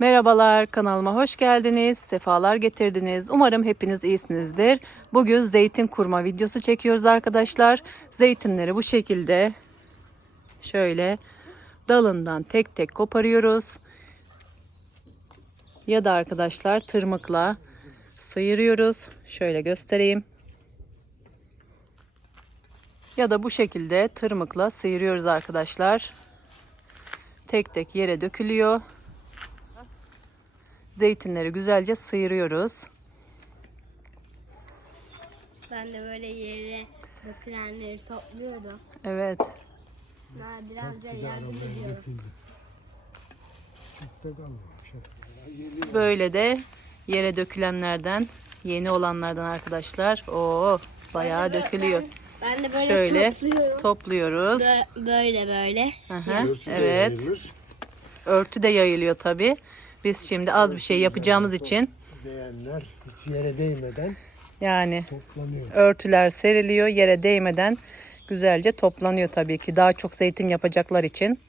Merhabalar kanalıma hoş geldiniz. Sefalar getirdiniz. Umarım hepiniz iyisinizdir. Bugün zeytin kurma videosu çekiyoruz arkadaşlar. Zeytinleri bu şekilde şöyle dalından tek tek koparıyoruz. Ya da arkadaşlar tırmıkla sıyırıyoruz. Şöyle göstereyim. Ya da bu şekilde tırmıkla sıyırıyoruz arkadaşlar. Tek tek yere dökülüyor. Zeytinleri güzelce sıyırıyoruz. Ben de böyle yere dökülenleri topluyordum. Evet. Nadir amca yardım ediyorum. Böyle de yere dökülenlerden, yeni olanlardan arkadaşlar. Oo, bayağı dökülüyor. Ben de böyle Şöyle topluyorum. topluyoruz. Bö- böyle böyle. De Evet. Örtü de yayılıyor tabi. Biz şimdi az bir şey yapacağımız için Değenler hiç yere değmeden yani toplanıyor. örtüler seriliyor yere değmeden güzelce toplanıyor tabii ki. Daha çok zeytin yapacaklar için.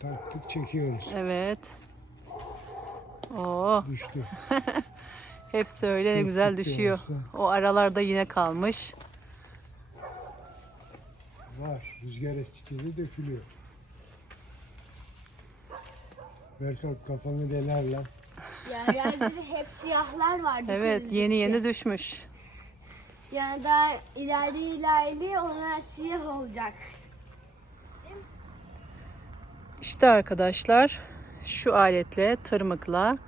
Taktık çekiyoruz. Evet. Oo, Düştü. hepsi öyle güzel Tek tek düşüyor. O aralarda yine kalmış. Var. Rüzgar estikleri dökülüyor. Berkan kafanı deler lan. Yerlerde de hep siyahlar vardı. Evet yeni yeni düşmüş. Yani daha ileride ileride onlar siyah olacak. İşte arkadaşlar şu aletle tırmıkla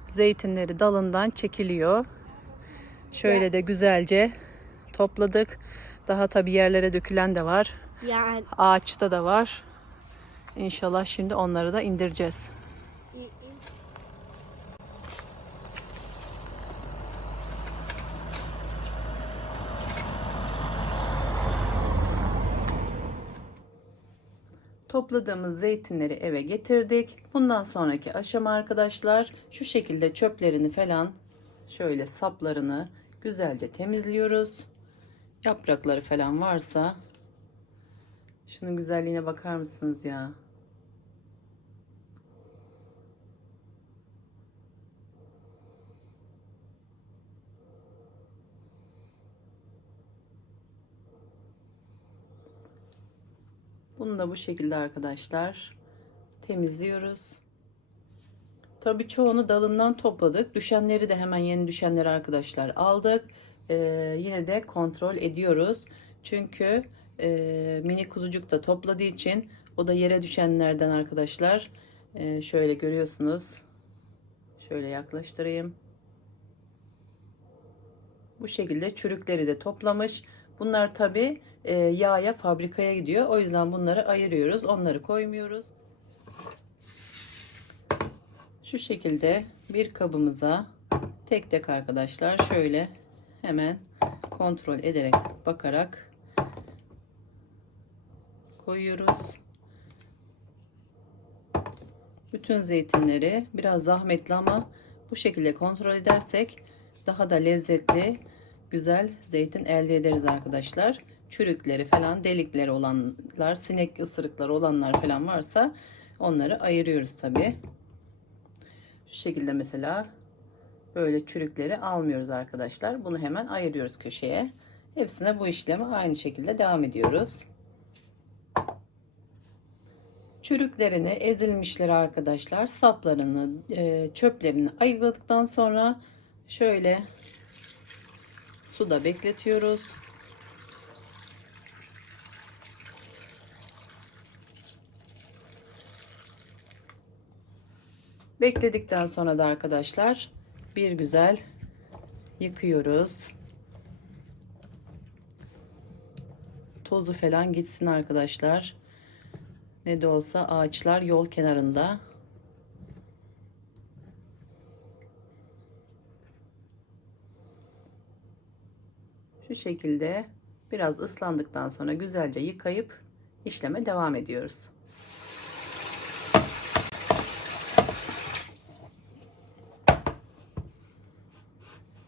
zeytinleri dalından çekiliyor. Şöyle de güzelce topladık. Daha tabi yerlere dökülen de var. Yani Ağaçta da var. İnşallah şimdi onları da indireceğiz. Topladığımız zeytinleri eve getirdik. Bundan sonraki aşama arkadaşlar şu şekilde çöplerini falan şöyle saplarını güzelce temizliyoruz. Yaprakları falan varsa şunun güzelliğine bakar mısınız ya? Bunu da bu şekilde arkadaşlar temizliyoruz. Tabii çoğunu dalından topladık. Düşenleri de hemen yeni düşenleri arkadaşlar aldık. Ee, yine de kontrol ediyoruz. Çünkü e, mini kuzucuk da topladığı için o da yere düşenlerden arkadaşlar. Ee, şöyle görüyorsunuz. Şöyle yaklaştırayım. Bu şekilde çürükleri de toplamış. Bunlar tabi e, yağa fabrikaya gidiyor. O yüzden bunları ayırıyoruz. Onları koymuyoruz. Şu şekilde bir kabımıza tek tek arkadaşlar şöyle hemen kontrol ederek bakarak koyuyoruz. Bütün zeytinleri biraz zahmetli ama bu şekilde kontrol edersek daha da lezzetli güzel zeytin elde ederiz arkadaşlar. Çürükleri falan delikleri olanlar, sinek ısırıkları olanlar falan varsa onları ayırıyoruz tabi. Şu şekilde mesela böyle çürükleri almıyoruz arkadaşlar. Bunu hemen ayırıyoruz köşeye. Hepsine bu işlemi aynı şekilde devam ediyoruz. Çürüklerini, ezilmişleri arkadaşlar, saplarını, e, çöplerini ayıkladıktan sonra şöyle suda bekletiyoruz. Bekledikten sonra da arkadaşlar bir güzel yıkıyoruz. Tozu falan gitsin arkadaşlar. Ne de olsa ağaçlar yol kenarında. Şu şekilde biraz ıslandıktan sonra güzelce yıkayıp işleme devam ediyoruz.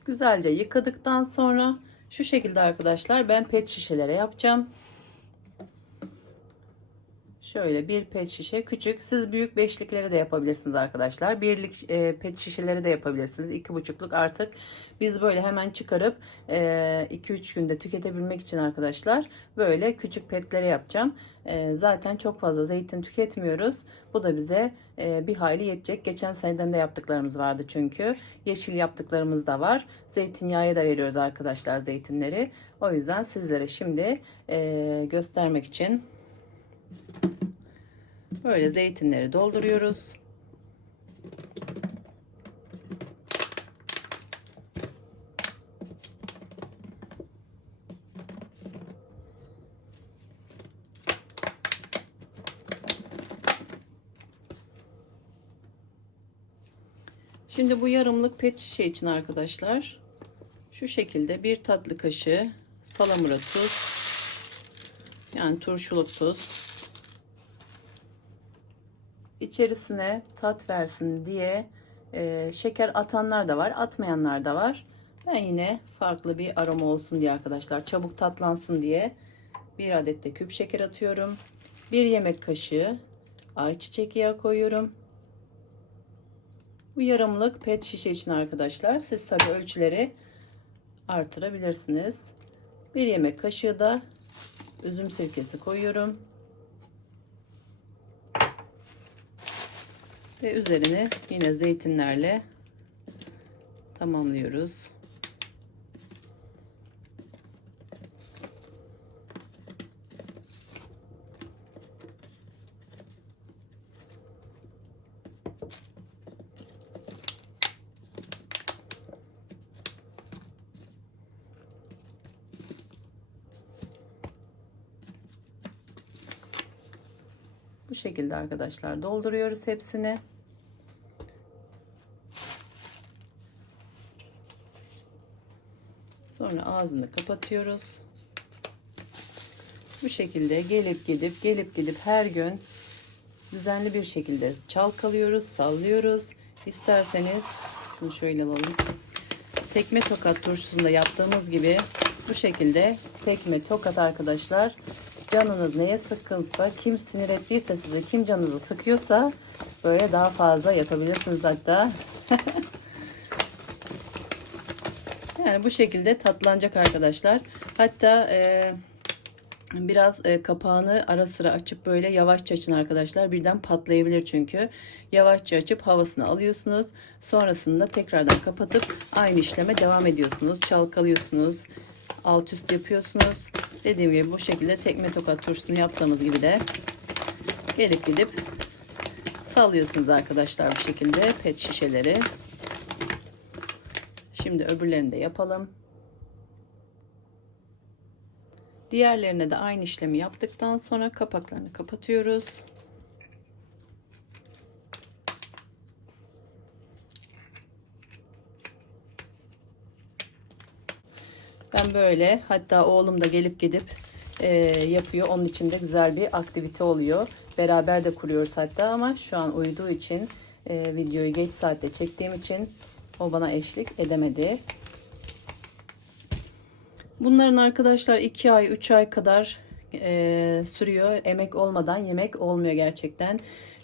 Güzelce yıkadıktan sonra şu şekilde arkadaşlar ben pet şişelere yapacağım. Şöyle bir pet şişe küçük. Siz büyük beşlikleri de yapabilirsiniz arkadaşlar. Birlik e, pet şişeleri de yapabilirsiniz. iki buçukluk artık. Biz böyle hemen çıkarıp 2-3 günde tüketebilmek için arkadaşlar böyle küçük petleri yapacağım. E, zaten çok fazla zeytin tüketmiyoruz. Bu da bize e, bir hayli yetecek. Geçen seneden de yaptıklarımız vardı çünkü. Yeşil yaptıklarımız da var. Zeytinyağı da veriyoruz arkadaşlar zeytinleri. O yüzden sizlere şimdi e, göstermek için Böyle zeytinleri dolduruyoruz. Şimdi bu yarımlık pet şişe için arkadaşlar şu şekilde bir tatlı kaşığı salamura tuz yani turşuluk tuz içerisine tat versin diye e, şeker atanlar da var, atmayanlar da var. Ben yine farklı bir aroma olsun diye arkadaşlar, çabuk tatlansın diye bir adet de küp şeker atıyorum. Bir yemek kaşığı ayçiçek yağı koyuyorum. Bu yarımlık pet şişe için arkadaşlar. Siz tabi ölçüleri artırabilirsiniz. Bir yemek kaşığı da üzüm sirkesi koyuyorum. Ve üzerine yine zeytinlerle tamamlıyoruz. Bu şekilde arkadaşlar dolduruyoruz hepsini. Sonra ağzını kapatıyoruz. Bu şekilde gelip gidip gelip gidip her gün düzenli bir şekilde çalkalıyoruz, sallıyoruz. İsterseniz şunu şöyle alalım. Tekme tokat turşusunda yaptığımız gibi bu şekilde tekme tokat arkadaşlar canınız neye sıkkınsa kim sinir ettiyse sizi kim canınızı sıkıyorsa böyle daha fazla yapabilirsiniz hatta. Yani bu şekilde tatlanacak arkadaşlar. Hatta e, biraz e, kapağını ara sıra açıp böyle yavaşça açın arkadaşlar. Birden patlayabilir çünkü. Yavaşça açıp havasını alıyorsunuz. Sonrasında tekrardan kapatıp aynı işleme devam ediyorsunuz. Çalkalıyorsunuz. Alt üst yapıyorsunuz. Dediğim gibi bu şekilde tekme tokat turşusunu yaptığımız gibi de gelip gidip sallıyorsunuz arkadaşlar bu şekilde pet şişeleri. Şimdi öbürlerini de yapalım. Diğerlerine de aynı işlemi yaptıktan sonra kapaklarını kapatıyoruz. Ben böyle hatta oğlum da gelip gidip e, yapıyor. Onun için de güzel bir aktivite oluyor. Beraber de kuruyoruz hatta ama şu an uyuduğu için e, videoyu geç saatte çektiğim için o bana eşlik edemedi. Bunların arkadaşlar 2 ay 3 ay kadar e, sürüyor. Emek olmadan yemek olmuyor gerçekten.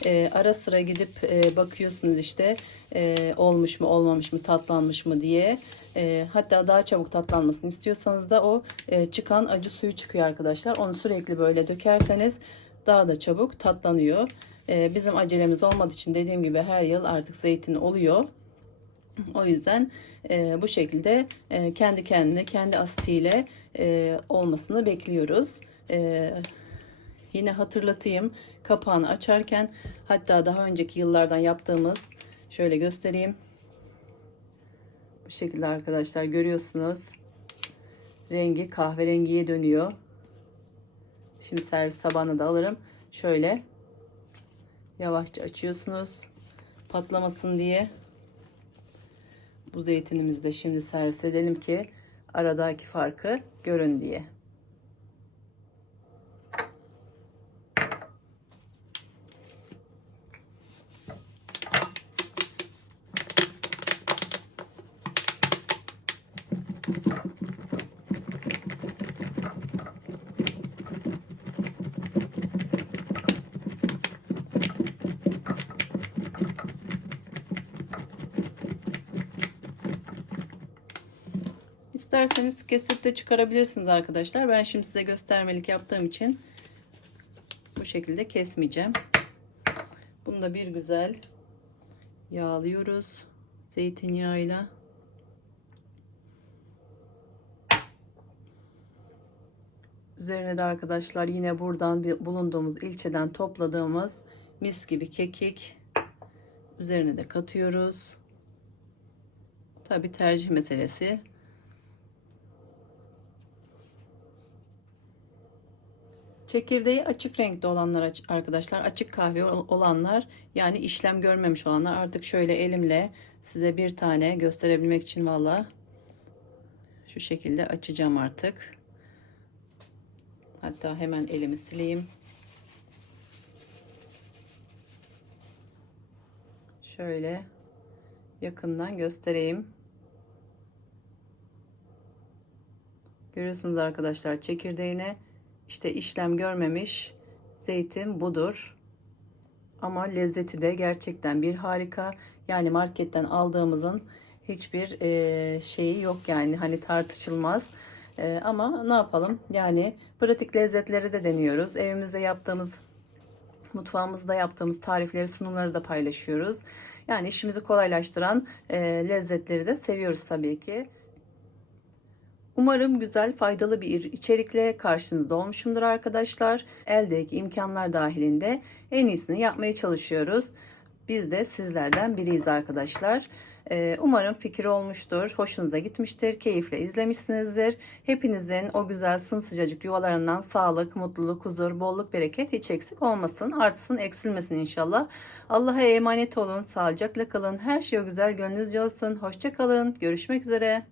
E, ara sıra gidip e, bakıyorsunuz işte e, olmuş mu olmamış mı tatlanmış mı diye. E, hatta daha çabuk tatlanmasını istiyorsanız da o e, çıkan acı suyu çıkıyor arkadaşlar. Onu sürekli böyle dökerseniz daha da çabuk tatlanıyor. E, bizim acelemiz olmadığı için dediğim gibi her yıl artık zeytin oluyor. O yüzden e, bu şekilde e, kendi kendine, kendi asitiyle e, olmasını bekliyoruz. E, yine hatırlatayım kapağını açarken hatta daha önceki yıllardan yaptığımız şöyle göstereyim. Bu şekilde arkadaşlar görüyorsunuz. Rengi kahverengiye dönüyor. Şimdi servis tabağına da alırım. Şöyle yavaşça açıyorsunuz patlamasın diye. Bu zeytinimizi de şimdi servis edelim ki aradaki farkı görün diye. İsterseniz kesip de çıkarabilirsiniz arkadaşlar. Ben şimdi size göstermelik yaptığım için bu şekilde kesmeyeceğim. Bunu da bir güzel yağlıyoruz zeytinyağıyla. Üzerine de arkadaşlar yine buradan bulunduğumuz ilçeden topladığımız mis gibi kekik üzerine de katıyoruz. Tabi tercih meselesi. Çekirdeği açık renkte olanlar arkadaşlar, açık kahve ol- olanlar yani işlem görmemiş olanlar artık şöyle elimle size bir tane gösterebilmek için valla şu şekilde açacağım artık. Hatta hemen elimi sileyim. Şöyle yakından göstereyim. Görüyorsunuz arkadaşlar çekirdeğine işte işlem görmemiş zeytin budur. Ama lezzeti de gerçekten bir harika. Yani marketten aldığımızın hiçbir eee, şeyi yok yani hani tartışılmaz. Eee, ama ne yapalım? Yani pratik lezzetleri de deniyoruz. Evimizde yaptığımız mutfağımızda yaptığımız tarifleri, sunumları da paylaşıyoruz. Yani işimizi kolaylaştıran eee, lezzetleri de seviyoruz tabii ki. Umarım güzel, faydalı bir içerikle karşınızda olmuşumdur arkadaşlar. Eldeki imkanlar dahilinde en iyisini yapmaya çalışıyoruz. Biz de sizlerden biriyiz arkadaşlar. Ee, Umarım fikir olmuştur, hoşunuza gitmiştir, keyifle izlemişsinizdir. Hepinizin o güzel sımsıcacık yuvalarından sağlık, mutluluk, huzur, bolluk, bereket hiç eksik olmasın, artsın, eksilmesin inşallah. Allah'a emanet olun, sağlıcakla kalın, her şey o güzel gönlünüzce olsun. Hoşça kalın, görüşmek üzere.